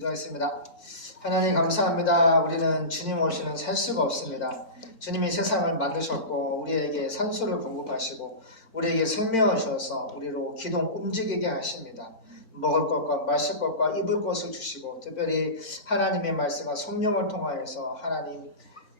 기도하겠습니다. 하나님 감사합니다. 우리는 주님 없이는 살 수가 없습니다. 주님이 세상을 만드셨고 우리에게 산소를 공급하시고 우리에게 생명을 주셔서 우리로 기동 움직이게 하십니다. 먹을 것과 마실 것과 입을 것을 주시고 특별히 하나님의 말씀과 성령을 통하여서 하나님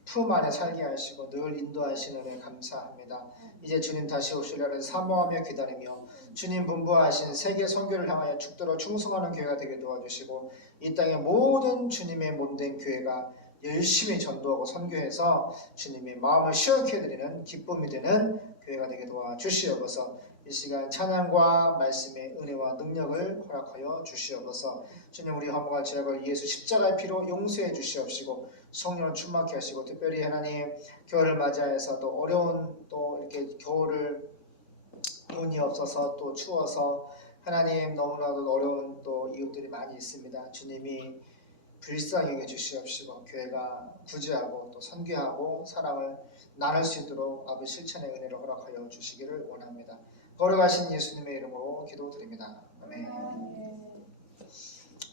품 안에 살게 하시고 늘 인도하시는 데 감사합니다. 이제 주님 다시 오시려를 사모하며 기다리며 주님 분부하신 세계 선교를 향하여 죽도록 충성하는 교회가 되게 도와주시고 이 땅의 모든 주님의 몸된 교회가 열심히 전도하고 선교해서 주님의 마음을 시원케 해드리는 기쁨이 되는 교회가 되게 도와주시옵소서. 이 시간 찬양과 말씀의 은혜와 능력을 허락하여 주시옵소서. 주님 우리 허물과 죄악을 예수 십자가의 피로 용서해 주시옵시고 성령을 충만케 하시고 특별히 하나님 겨울을 맞이해서 또 어려운 또 이렇게 겨울을 눈이 없어서 또 추워서 하나님 너무나도 어려운 또 이웃들이 많이 있습니다. 주님이 불쌍히 여겨 주시옵시고 교회가 구제하고 또 선교하고 사랑을 나눌 수 있도록 아버지 실천의 은혜를 허락하여 주시기를 원합니다. 거룩하신 예수님의 이름으로 기도드립니다. 아멘.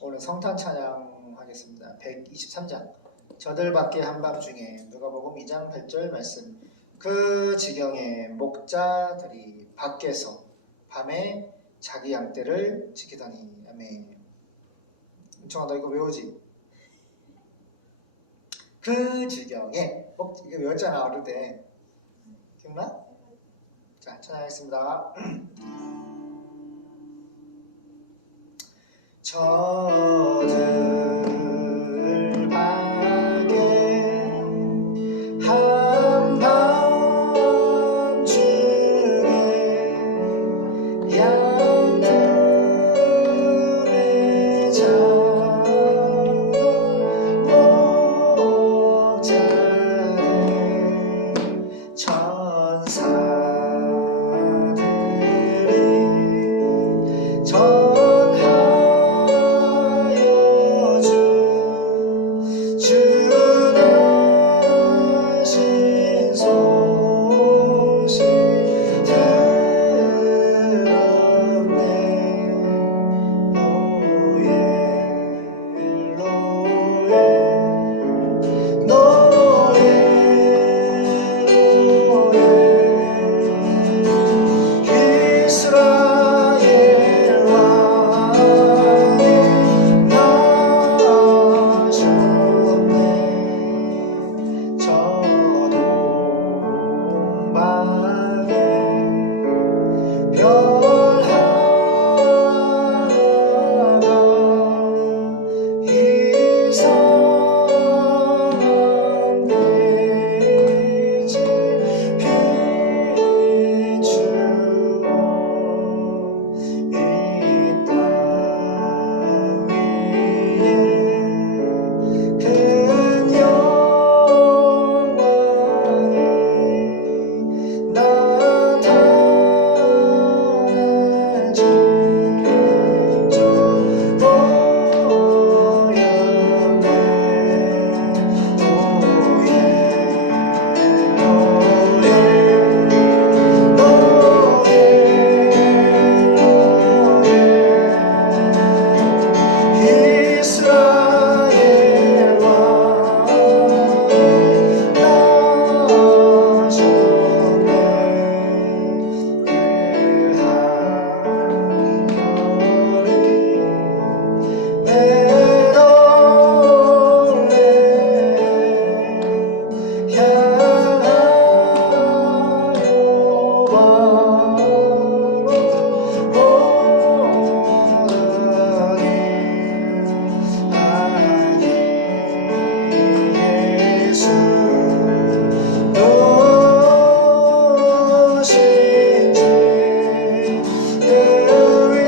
오늘 성탄 찬양 하겠습니다. 123장 저들 밖에 한밤중에 누가복음 2장 8절 말씀. 그 지경에 목자들이 밖에서 밤에 자기 양떼를 지키더니. 아멘. 정아 너 이거 외우지? 그 지경에 이거 외웠잖아 어릴 때. 기억나? 자 찬양하겠습니다. 저들 밖에 한밤중에 양들의 작은 목자들 천사들이 전하여 주 나신 소식 들었네. 노엘 노엘 이스라엘 왕이 나셨네. 저 동방에 별 하나가 이상한 빛을 비추어 이 땅 위에 큰 영광이 나타날 징조 보였네. 이스라엘 왕이 나셨네. 그 하늘이 내놓네. 향하여 바로 오르니 아니 예수 누구신지 그 위에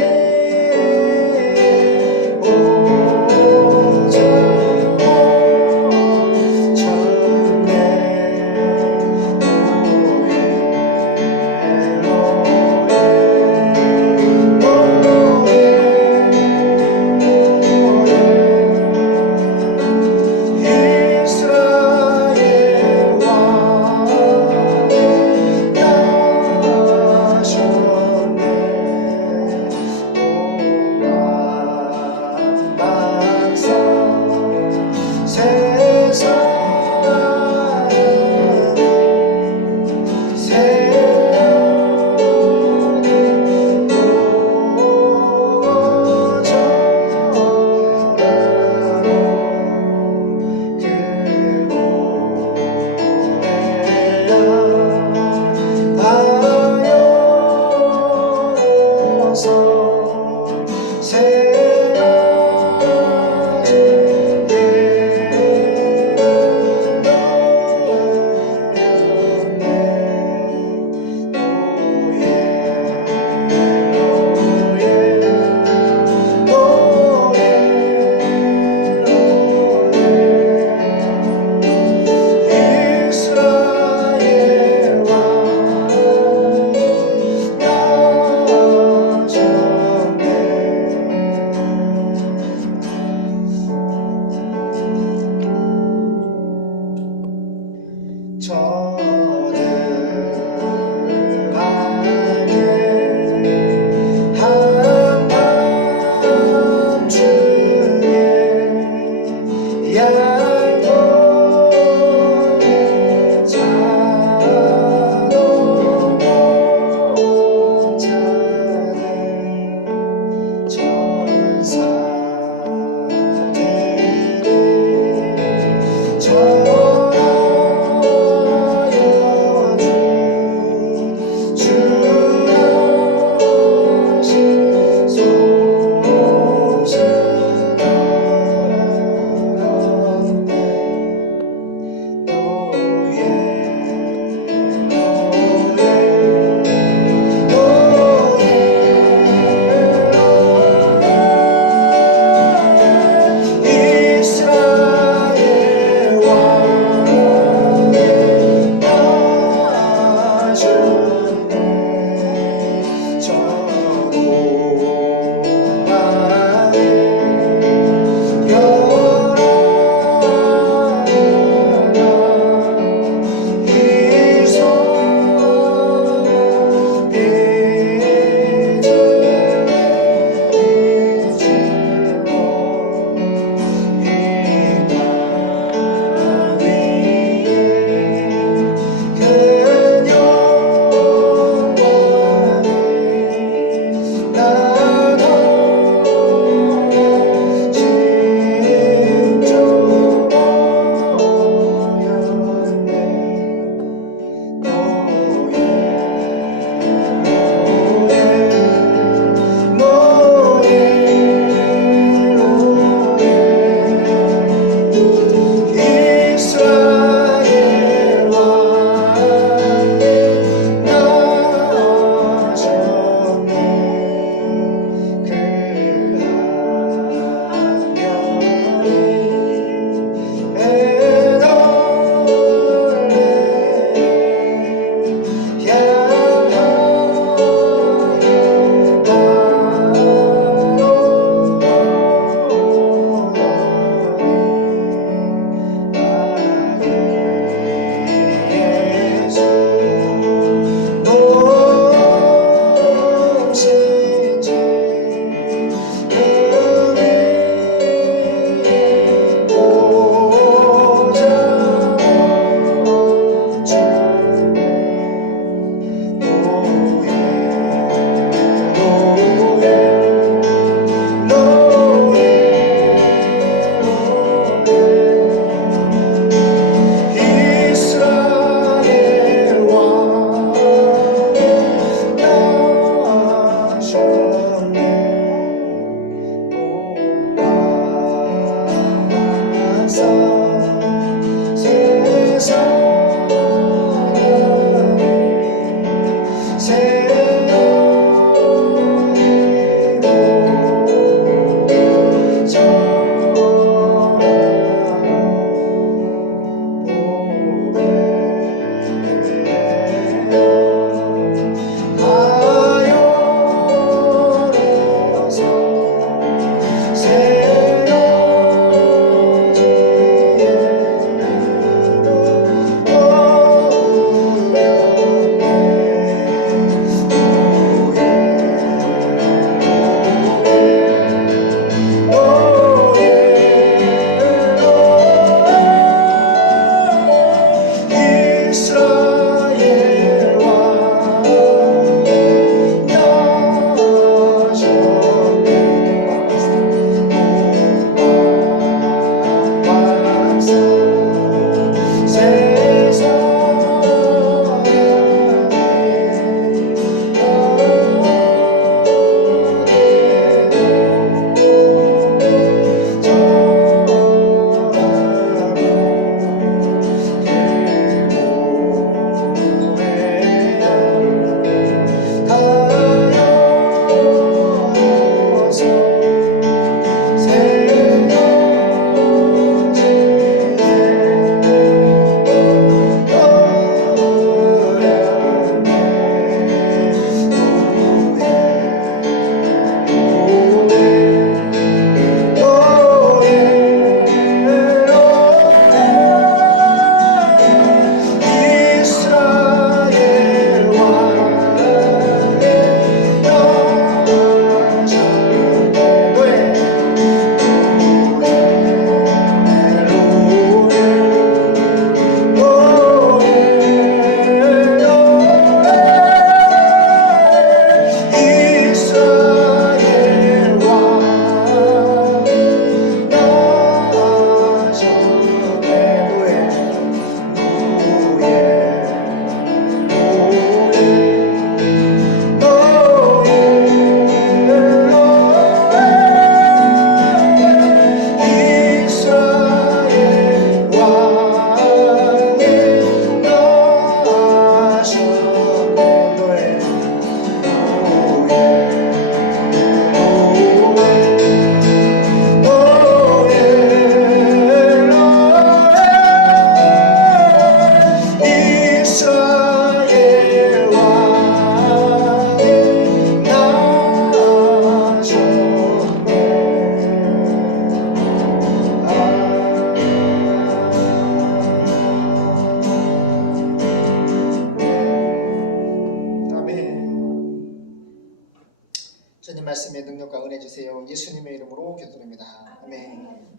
주님 말씀에 능력과 은혜 주세요. 예수님의 이름으로 기도드립니다. 아멘.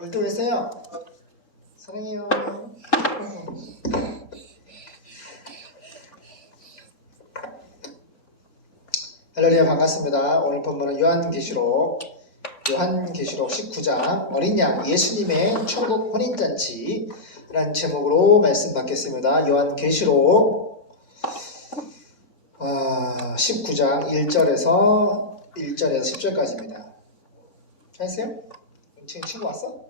울뜨했어요. 사랑해요. 할렐루야, 반갑습니다. 오늘 본문은 요한계시록 19장 어린 양 예수님의 천국 혼인잔치라는 제목으로 말씀 받겠습니다. 요한계시록 19장 1절에서 10절까지입니다. 했어요? 친구 왔어?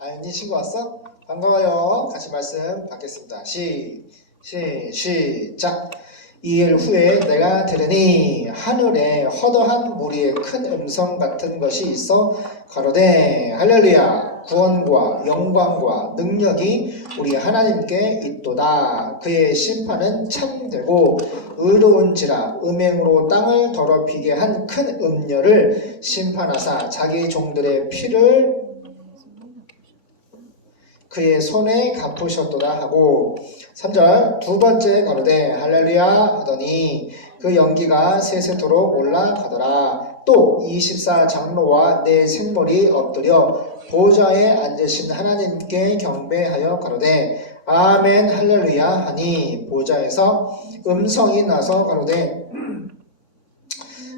아니 친구 왔어? 반가워요. 같이 말씀 받겠습니다. 시작. 이 일 후에 내가 들으니 하늘에 허다한 무리의 큰 음성 같은 것이 있어 가로되 할렐루야, 구원과 영광과 능력이 우리 하나님께 있도다. 그의 심판은 참되고 의로운지라. 음행으로 땅을 더럽히게 한 큰 음녀를 심판하사 자기 종들의 피를 그의 손에 갚으셨도다 하고 3절 두 번째 가로되 할렐루야 하더니 그 연기가 세세토록 올라가더라. 또 24장로와 네 생물이 엎드려 보좌에 앉으신 하나님께 경배하여 가로되 아멘 할렐루야 하니 보좌에서 음성이 나서 가로되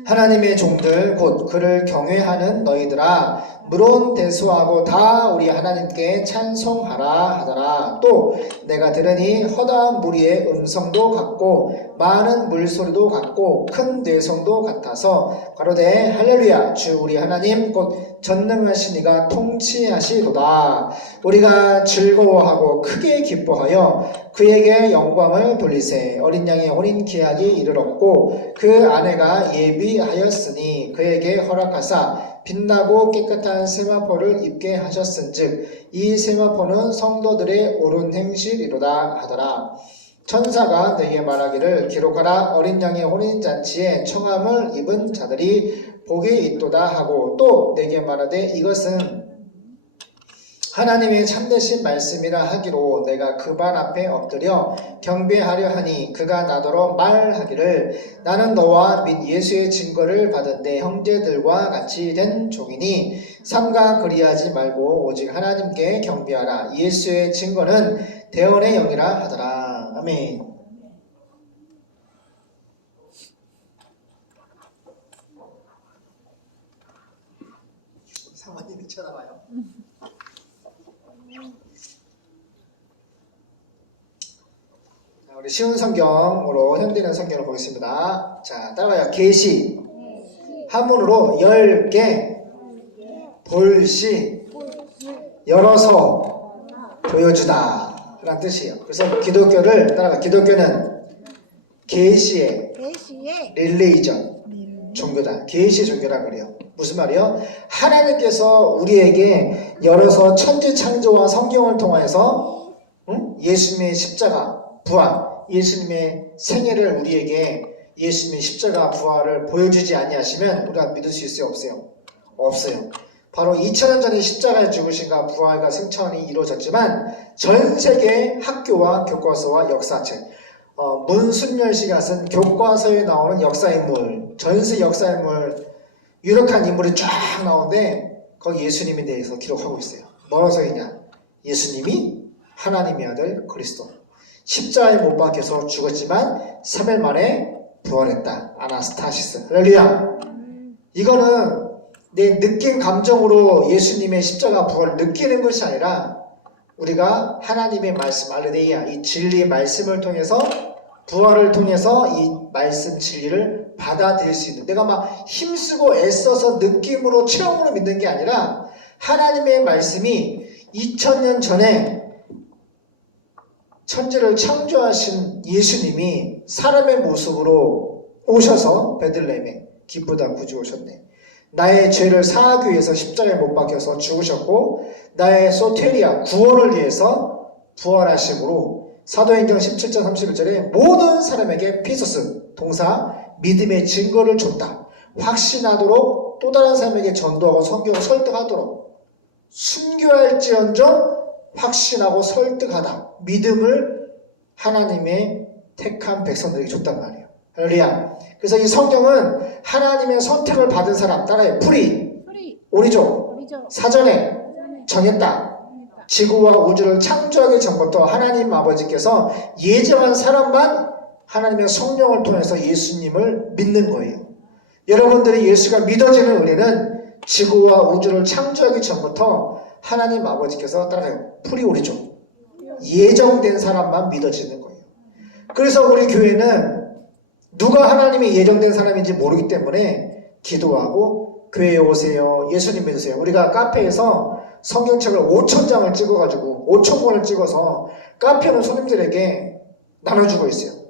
하나님의 종들 곧 그를 경외하는 너희들아 물론 대수하고 다 우리 하나님께 찬송하라 하더라. 또 내가 들으니 허다한 무리의 음성도 같고 많은 물소리도 같고 큰 뇌성도 같아서 가로되 할렐루야 주 우리 하나님 곧 전능하신 이가 통치하시도다. 우리가 즐거워하고 크게 기뻐하여 그에게 영광을 돌리세. 어린 양의 혼인 기약이 이르렀고 그 아내가 예비하였으니 그에게 허락하사 빛나고 깨끗한 세마포를 입게 하셨은즉 이 세마포는 성도들의 옳은 행실이로다 하더라. 천사가 너희에게 말하기를 기록하라. 어린 양의 혼인잔치에 청함을 입은 자들이 복이 있도다 하고 또 내게 말하되 이것은 하나님의 참되신 말씀이라 하기로 내가 그 발 앞에 엎드려 경배하려 하니 그가 나더러 말하기를 나는 너와 및 예수의 증거를 받은 내 형제들과 같이 된 종이니 삼가 그리하지 말고 오직 하나님께 경배하라. 예수의 증거는 대언의 영이라 하더라. 아멘. 사모님이 쳐다봐요. 우리 쉬운 성경으로 현대인 성경을 보겠습니다. 자, 따라가요. 계시 한문으로 10개 볼시 열어서 보여주다 라는 뜻이에요. 그래서 기독교를 따라가. 기독교는 계시의 릴리전 종교다. 계시 종교라 그래요. 무슨 말이요? 하나님께서 우리에게 열어서 천지 창조와 성경을 통해서 예수님의 십자가 부활, 예수님의 생애를 우리에게 예수님의 십자가 부활을 보여주지 아니하시면 우리가 믿을 수 있어요? 없어요? 없어요. 바로 2000년 전에 십자가에 죽으신가 부활과 승천이 이루어졌지만 전 세계 학교와 교과서와 역사책 문순열 씨가 쓴 교과서에 나오는 역사인물, 전세 역사인물 유력한 인물이 쫙 나오는데 거기 예수님에 대해서 기록하고 있어요. 뭐라고 써있냐? 예수님이 하나님의 아들 그리스도 십자가에 못 박혀서 죽었지만 3일 만에 부활했다. 아나스타시스. 할렐루야. 이거는 내 느낀 감정으로 예수님의 십자가 부활을 느끼는 것이 아니라 우리가 하나님의 말씀 알레데이아 이 진리의 말씀을 통해서 부활을 통해서 이 말씀 진리를 받아들일 수 있는, 내가 막 힘쓰고 애써서 느낌으로 체험으로 믿는 게 아니라 하나님의 말씀이 2000년 전에 천지를 창조하신 예수님이 사람의 모습으로 오셔서 베들레헴에 기쁘다 구주 오셨네. 나의 죄를 사하기 위해서 십자가에 못 박혀서 죽으셨고 나의 소테리아 구원을 위해서 부활하심으로 사도행전 17장 31절에 모든 사람에게 피소스 동사 믿음의 증거를 줬다. 확신하도록 또 다른 사람에게 전도하고 선교하고 설득하도록 순교할지언정 확신하고 설득하다. 믿음을 하나님의 택한 백성들에게 줬단 말이에요. 할렐루야. 그래서 이 성경은 하나님의 선택을 받은 사람, 따라해. 오리조. 사전에 정했다. 지구와 우주를 창조하기 전부터 하나님 아버지께서 예정한 사람만 하나님의 성령을 통해서 예수님을 믿는 거예요. 여러분들이 예수가 믿어지는 은혜는 지구와 우주를 창조하기 전부터 하나님 아버지께서 따라가요. 프리오리죠. 예정된 사람만 믿어지는 거예요. 그래서 우리 교회는 누가 하나님의 예정된 사람인지 모르기 때문에 기도하고 교회에 오세요. 예수님 믿으세요. 우리가 카페에서 성경책을 5,000장을 찍어가지고 5,000권을 찍어서 카페는 손님들에게 나눠주고 있어요.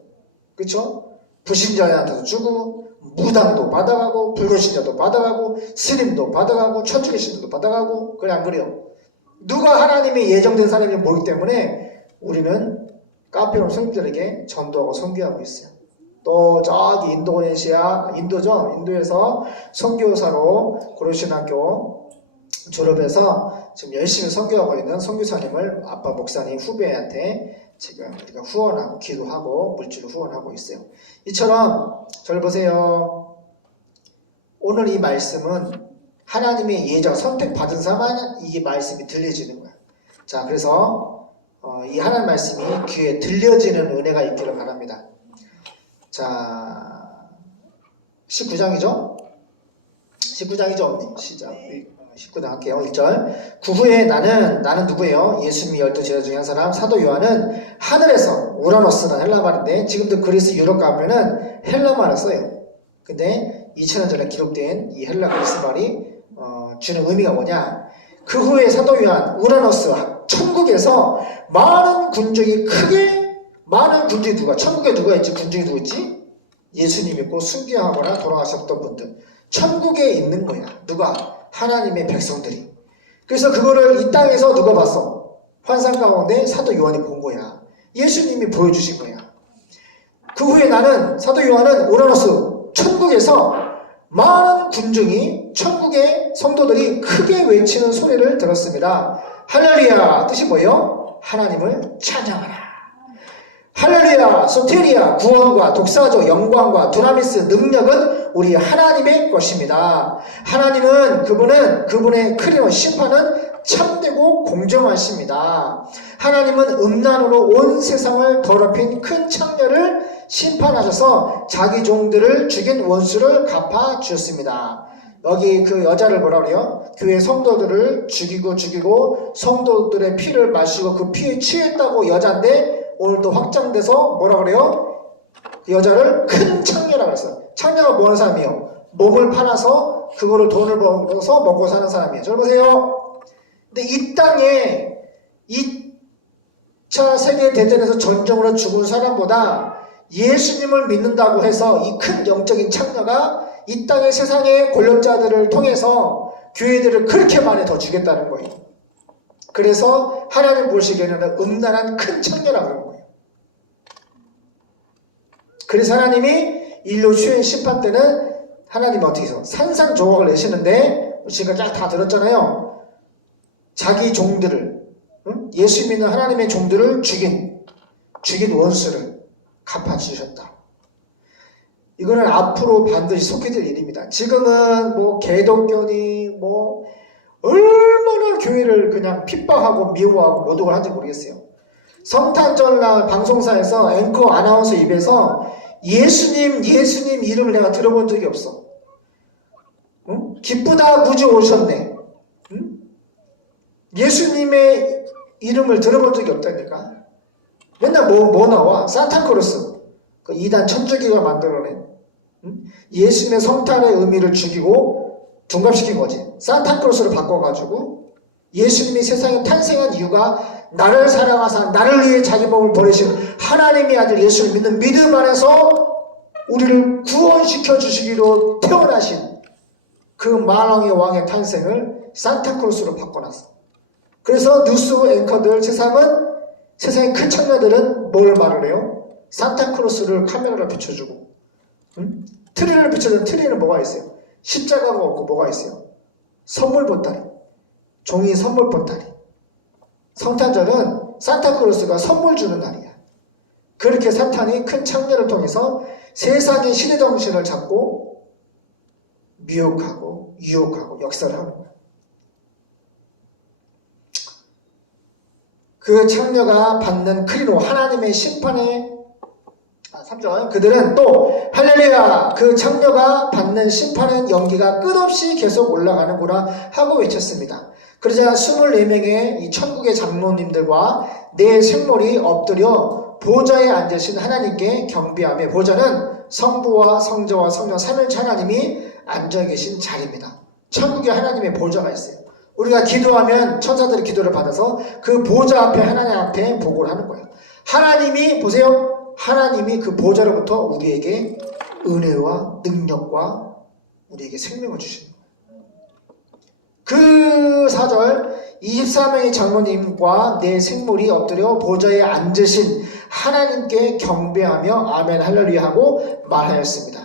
그렇죠? 불신자한테도 주고 무당도 받아가고 불교신자도 받아가고 스님도 받아가고 천주교신자도 받아가고 그래 안 그래요? 누가 하나님의 예정된 사람인지 모르기 때문에 우리는 카페론 손님들에게 전도하고 선교하고 있어요. 또 저기 인도네시아, 인도죠? 인도에서 선교사로 고려신학교 졸업해서 지금 열심히 선교하고 있는 선교사님을 아빠 목사님 후배한테 지금 우리가 후원하고 기도하고 물질을 후원하고 있어요. 이처럼 저를 보세요. 오늘 이 말씀은 하나님의 예정 선택받은 사람만 이 말씀이 들려지는 거야. 자, 그래서 이 하나님 말씀이 귀에 들려지는 은혜가 있기를 바랍니다. 자, 19장이죠? 19장이죠, 언니? 시작. 19장 할게요. 1절. 그 후에 나는 누구예요? 예수님이 12제자 중에 한 사람 사도 요한은 하늘에서 우라노스라는 헬라말인데 지금도 그리스 유럽 가면은 헬라말을 써요. 근데 2000년 전에 기록된 이 헬라 그리스 말이 주는 의미가 뭐냐? 그 후에 사도 요한 우라노스 천국에서 많은 군중이 누가 천국에 누가 있지? 군중이 누구 있지? 예수님 있고 순교하거나 돌아가셨던 분들 천국에 있는 거야. 누가? 하나님의 백성들이. 그래서 그거를 이 땅에서 누가 봤어? 환상 가운데 사도 요한이 본 거야. 예수님이 보여주신 거야. 그 후에 나는 사도 요한은 우라노스 천국에서 많은 군중이 천국의 성도들이 크게 외치는 소리를 들었습니다. 할렐루야 뜻이 뭐예요? 하나님을 찬양하라. 할렐루야 소테리아 구원과 독사조 영광과 두나미스 능력은 우리 하나님의 것입니다. 하나님은 그분의 크리노 심판은 참되고 공정하십니다. 하나님은 음란으로 온 세상을 더럽힌 큰 창녀를 심판하셔서 자기 종들을 죽인 원수를 갚아주셨습니다. 여기 그 여자를 뭐라 그래요? 교회 성도들을 죽이고 성도들의 피를 마시고 그 피에 취했다고 여자인데 오늘 또 확장돼서 뭐라 그래요? 그 여자를 큰 창녀라고 했어요. 창녀가 뭐 하는 사람이에요? 몸을 팔아서 그거를 돈을 벌어서 먹고 사는 사람이에요. 잘 보세요. 근데 이 땅에 2차 세계대전에서 전쟁으로 죽은 사람보다 예수님을 믿는다고 해서 이 큰 영적인 창녀가 이 땅의 세상의 권력자들을 통해서 교회들을 그렇게 많이 더 주겠다는 거예요. 그래서 하나님 보시기에는 음란한 큰 창녀라고 하는 거예요. 그래서 하나님이 인류 추행 심판 때는 하나님이 어떻게 해서 산산조각을 내시는데 지금까지 다 들었잖아요. 자기 종들을 예수 믿는 하나님의 종들을 죽인 원수를 갚아주셨다. 이거는 앞으로 반드시 속히 될 일입니다. 지금은 뭐 개독교니 뭐 얼마나 교회를 그냥 핍박하고 미워하고 모독을 하는지 모르겠어요. 성탄절날 방송사에서 앵커 아나운서 입에서 예수님 이름을 내가 들어본 적이 없어. 응? 기쁘다 구주 오셨네. 응? 예수님의 이름을 들어본 적이 없다니까. 맨날 뭐 나와? 산타크로스. 그 이단 천주교가 만들어낸 예수님의 성탄의 의미를 죽이고 둔갑시킨 거지. 산타크로스를 바꿔가지고 예수님이 세상에 탄생한 이유가 나를 사랑하사 나를 위해 자기 몸을 버리신 하나님의 아들 예수를 믿는 믿음 안에서 우리를 구원시켜 주시기로 태어나신 그 만왕의 왕의 탄생을 산타크로스로 바꿔놨어. 그래서 뉴스 앵커들 세상의 큰 창녀들은 뭘 말을 해요? 산타크로스를 카메라를 비춰주고 트리를 비춰주는 트리는 뭐가 있어요? 십자가가 없고 뭐가 있어요? 선물 보따리. 종이 선물 보따리. 성탄절은 산타크로스가 선물 주는 날이야. 그렇게 사탄이 큰 창녀를 통해서 세상의 시대정신을 잡고 미혹하고 유혹하고 역사를 하는 거야. 그 창녀가 받는 크리노 하나님의 심판의 3절 그들은 또 할렐루야 그 창녀가 받는 심판의 연기가 끝없이 계속 올라가는구나 하고 외쳤습니다. 그러자 24명의 이 천국의 장로님들과 네 생물이 엎드려 보좌에 앉으신 하나님께 경배하며 보좌는 성부와 성자와 성령 삼위일체 하나님이 앉아 계신 자리입니다. 천국에 하나님의 보좌가 있어요. 우리가 기도하면 천사들이 기도를 받아서 그 보좌 앞에 하나님 앞에 보고를 하는 거예요. 하나님이 보세요. 하나님이 그 보좌로부터 우리에게 은혜와 능력과 우리에게 생명을 주시는 거예요. 그 4절 24명의 장로님과 네 생물이 엎드려 보좌에 앉으신 하나님께 경배하며 아멘 할렐루야 하고 말하였습니다.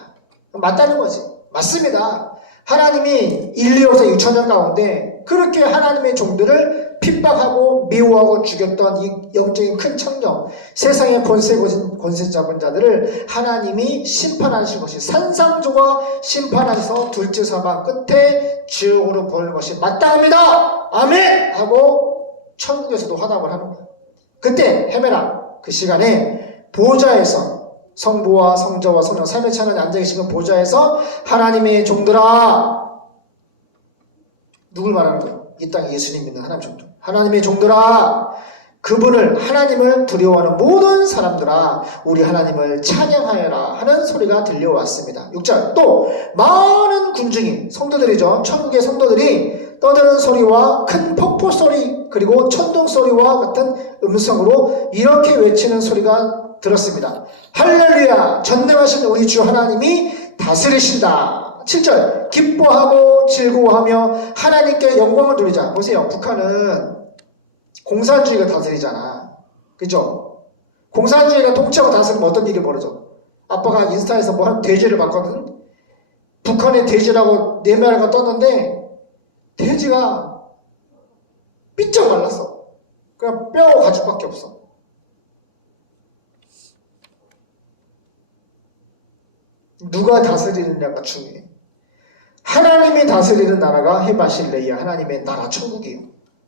맞다는 거지. 맞습니다. 하나님이 인류 역사 6천년 가운데 그렇게 하나님의 종들을 핍박하고 미워하고 죽였던 이 영적인 큰 청령 세상의 권세 잡은 자들을 하나님이 심판하신 것이 산상조가 심판하셔서 둘째 사망 끝에 지옥으로 보내는 것이 마땅합니다. 아멘! 하고 천국에서도 화답을 하는 거예요. 그때 헤매라 그 시간에 보좌에서 성부와 성자와 성령 삼위일체 하나님 앉아 계시는 보좌에서 하나님의 종들아 누굴 말하는 거예요? 이 땅에 예수님 믿는 하나님 종들. 하나님의 종들아, 그분을 하나님을 두려워하는 모든 사람들아 우리 하나님을 찬양하여라 하는 소리가 들려왔습니다. 6절 또 많은 군중이 성도들이죠. 천국의 성도들이 떠드는 소리와 큰 폭포 소리 그리고 천둥 소리와 같은 음성으로 이렇게 외치는 소리가 들었습니다. 할렐루야 전능하신 우리 주 하나님이 다스리신다. 7절 기뻐하고 즐거워하며 하나님께 영광을 돌리자. 보세요. 북한은 공산주의가 다스리잖아. 그죠? 공산주의가 통치하고 다스리면 어떤 일이 벌어져? 아빠가 인스타에서 뭐 한 돼지를 봤거든? 북한의 돼지라고 네메라가 떴는데 돼지가 삐쩍 말랐어. 그냥 뼈 가죽밖에 없어. 누가 다스리느냐가 중요해. 하나님이 다스리는 나라가 헤바실레이야. 하나님의 나라 천국이에요.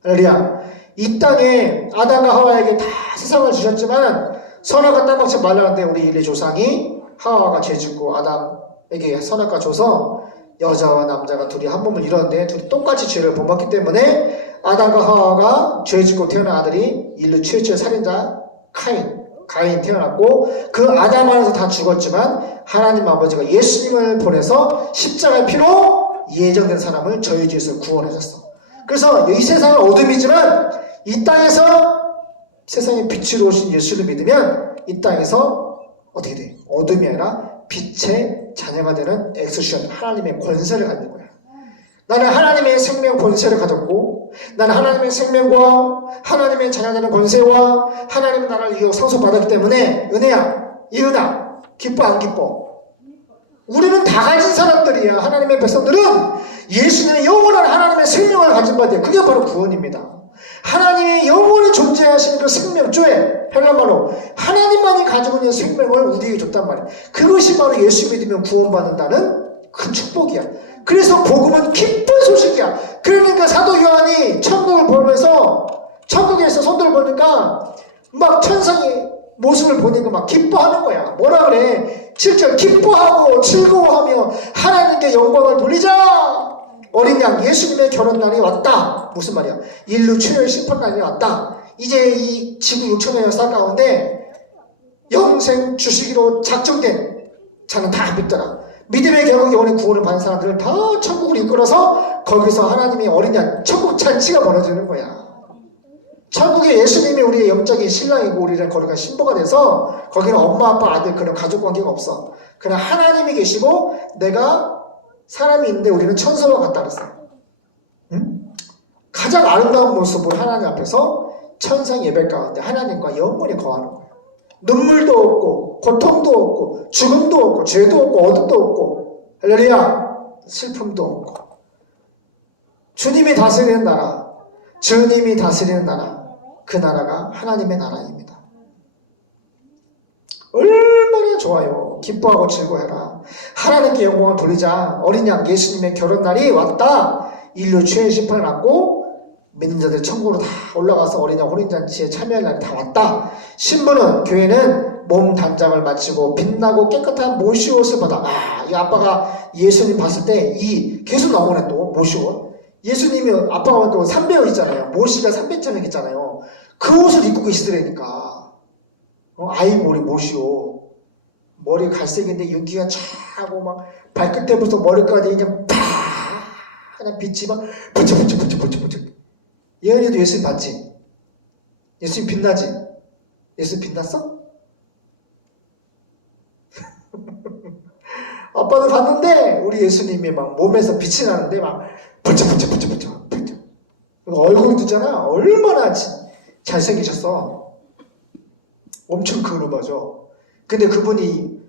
할렐루야. 이 땅에 아담과 하와에게 다 세상을 주셨지만 선악과 땅같이 말라는데 우리 인류 조상이 하와가 죄짓고 아담에게 선악과 줘서 여자와 남자가 둘이 한 몸을 이뤘는데 둘이 똑같이 죄를 범했기 때문에 아담과 하와가 죄짓고 태어난 아들이 인류 최초의 살인자 가인 태어났고 그 아담 안에서 다 죽었지만 하나님 아버지가 예수님을 보내서 십자가의 피로 예정된 사람을 저희 죄에서 구원하셨어. 그래서 이 세상은 어둠이지만 이 땅에서 세상의 빛으로 오신 예수를 믿으면 이 땅에서 어떻게 돼? 어둠이 아니라 빛의 자녀가 되는 엑소시언 하나님의 권세를 갖는 거야. 나는 하나님의 생명 권세를 가졌고 나는 하나님의 생명과 하나님의 자녀가 되는 권세와 하나님의 나라를 이어 상속받았기 때문에 은혜야 이 은하 기뻐 안 기뻐? 우리는 다 가진 사람들이야. 하나님의 백성들은 예수님의 영원한 하나님의 생명을 가진 바들 그게 바로 구원입니다. 하나님의 영원히 존재하시는 그 생명조에 헬라말로 하나님만이 가지고 있는 생명을 우리에게 줬단 말이에요. 그것이 바로 예수 믿으면 구원받는다는 큰 축복이야. 그래서 복음은 기쁜 소식이야. 그러니까 사도 요한이 천국을 보면서 천국에서 손들을 보니까 막 천상의 모습을 보니까 막 기뻐하는 거야. 뭐라 그래? 7절 기뻐하고 즐거워하며 하나님께 영광을 돌리자. 어린 양 예수님의 결혼날이 왔다. 무슨 말이야? 인류 최후의 심판날이 왔다. 이제 이 지구 6천의 역사 가운데 영생 주시기로 작정된 자는 다 믿더라. 믿음의 결국 영혼의 구원을 받은 사람들을 다 천국으로 이끌어서 거기서 하나님이 어린 양 천국 잔치가 벌어지는 거야. 천국에 예수님이 우리의 영적인 신랑이고 우리를 거룩한 신부가 돼서 거기는 엄마 아빠 아들 그런 가족 관계가 없어. 그냥 하나님이 계시고 내가 사람이 있는데 우리는 천사와 같다 그랬어. 응? 가장 아름다운 모습으로 하나님 앞에서 천상 예배 가운데 하나님과 영원히 거하는 거예요. 눈물도 없고 고통도 없고 죽음도 없고 죄도 없고 어둠도 없고 할렐루야 슬픔도 없고 주님이 다스리는 나라 주님이 다스리는 나라 그 나라가 하나님의 나라입니다. 얼마나 좋아요. 기뻐하고 즐거워해라. 하나님께 영광을 돌리자. 어린 양 예수님의 결혼날이 왔다. 인류 최후의 심판을 받고 믿는 자들 천국으로 다 올라가서 어린 양 혼인잔치에 참여할 날이 다 왔다. 신부는 교회는 몸 단장을 마치고 빛나고 깨끗한 모시옷을 받아. 이 아빠가 예수님 봤을 때 이 계속 나오네 또 모시옷. 예수님이 아빠가 또 300억 있잖아요. 모시가 300점이 있잖아요. 그 옷을 입고 계시더라니까. 아이 머리 모시옷. 머리 갈색인데 윤기가 차고 막 발끝에부터 머리까지 그냥 팍 그냥 빛이 막 부쩍부쩍. 예언이도 예수님 봤지? 예수님 빛나지? 예수님 빛났어? 아빠도 봤는데 우리 예수님이 막 몸에서 빛이 나는데 막 부쩍부쩍 얼굴 두잖아. 얼마나 잘생기셨어. 엄청 그루버죠. 근데 그분이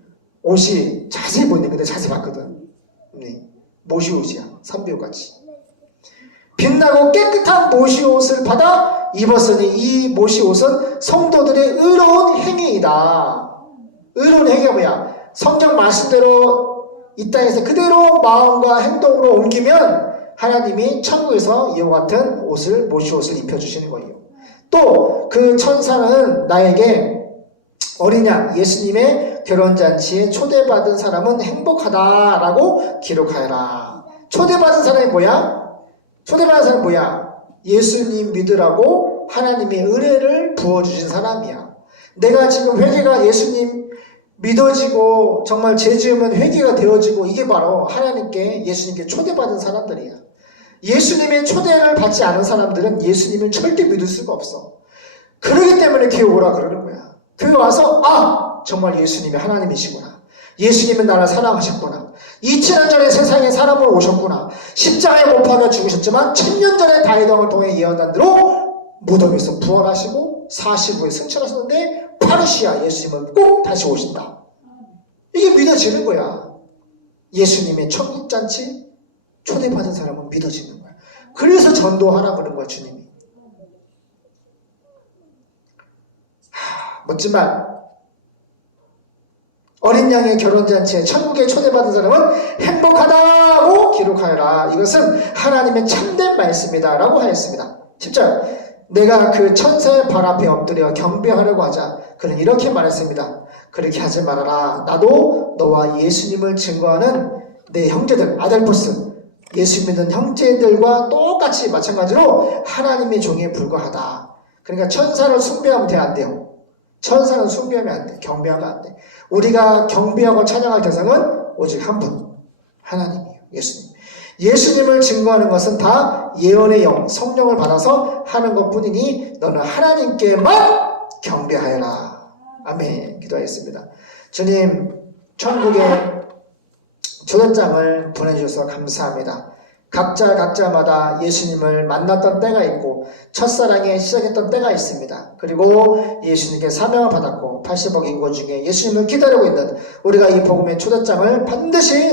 옷이 자세히 보니 근데 자세히 봤거든. 모시옷이야. 300억 같이. 빛나고 깨끗한 모시옷을 받아 입었으니 이 모시옷은 성도들의 의로운 행위이다. 의로운 행위가 뭐야? 성경 말씀대로 이 땅에서 그대로 마음과 행동으로 옮기면 하나님이 천국에서 이와 같은 옷을 모시옷을 입혀주시는 거예요. 또 그 천사는 나에게 어린 양 예수님의 결혼잔치에 초대받은 사람은 행복하다라고 기록하여라. 초대받은 사람이 뭐야? 초대받은 사람은 뭐야? 예수님 믿으라고 하나님의 은혜를 부어주신 사람이야. 내가 지금 회개가 예수님 믿어지고 정말 죄 지으면 회개가 되어지고 이게 바로 하나님께 예수님께 초대받은 사람들이야. 예수님의 초대를 받지 않은 사람들은 예수님을 절대 믿을 수가 없어. 그러기 때문에 교회 오라 그러는 거야. 교회 와서 정말 예수님이 하나님이시구나. 예수님은 나를 사랑하셨구나. 2000년 전에 세상에 사람으로 오셨구나. 십자가에 못 박아 죽으셨지만 1000년 전에 다윗 왕을 통해 예언한 대로 무덤에서 부활하시고 40후에 승천하셨는데 파르시아 예수님은 꼭 다시 오신다. 이게 믿어지는 거야. 예수님의 천국잔치 초대받은 사람은 믿어지는 거야. 그래서 전도하라 그런 거야, 주님이. 멋진 말. 어린 양의 결혼잔치에 천국에 초대받은 사람은 행복하다고 기록하여라. 이것은 하나님의 참된 말씀이다 라고 하였습니다. 10절. 내가 그 천사의 발 앞에 엎드려 경배하려고 하자 그는 이렇게 말했습니다. 그렇게 하지 말아라. 나도 너와 예수님을 증거하는 내 형제들, 아델포스, 예수 믿는 형제들과 똑같이 마찬가지로 하나님의 종에 불과하다. 그러니까 천사를 숭배하면 안 돼요. 천사는 숭배하면 안 돼. 경배하면 안 돼. 우리가 경배하고 찬양할 대상은 오직 한 분, 하나님이에요. 예수님. 예수님을 증거하는 것은 다 예언의 영, 성령을 받아서 하는 것뿐이니 너는 하나님께만 경배하여라. 아멘. 기도하겠습니다. 주님, 천국의 초대장을 보내주셔서 감사합니다. 각자마다 예수님을 만났던 때가 있고 첫사랑에 시작했던 때가 있습니다. 그리고 예수님께 사명을 받았고 80억 인구 중에 예수님을 기다리고 있는 우리가 이 복음의 초대장을 반드시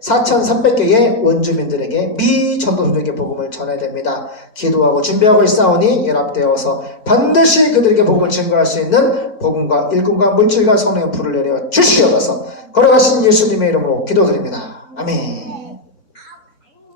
4,300개의 원주민들에게 미전도자에게 복음을 전해야 됩니다. 기도하고 준비하고 있사오니 연합되어서 반드시 그들에게 복음을 증거할 수 있는 복음과 일꾼과 물질과 성령의 불을 내려 주시옵소서. 걸어가신 예수님의 이름으로 기도드립니다. 아멘.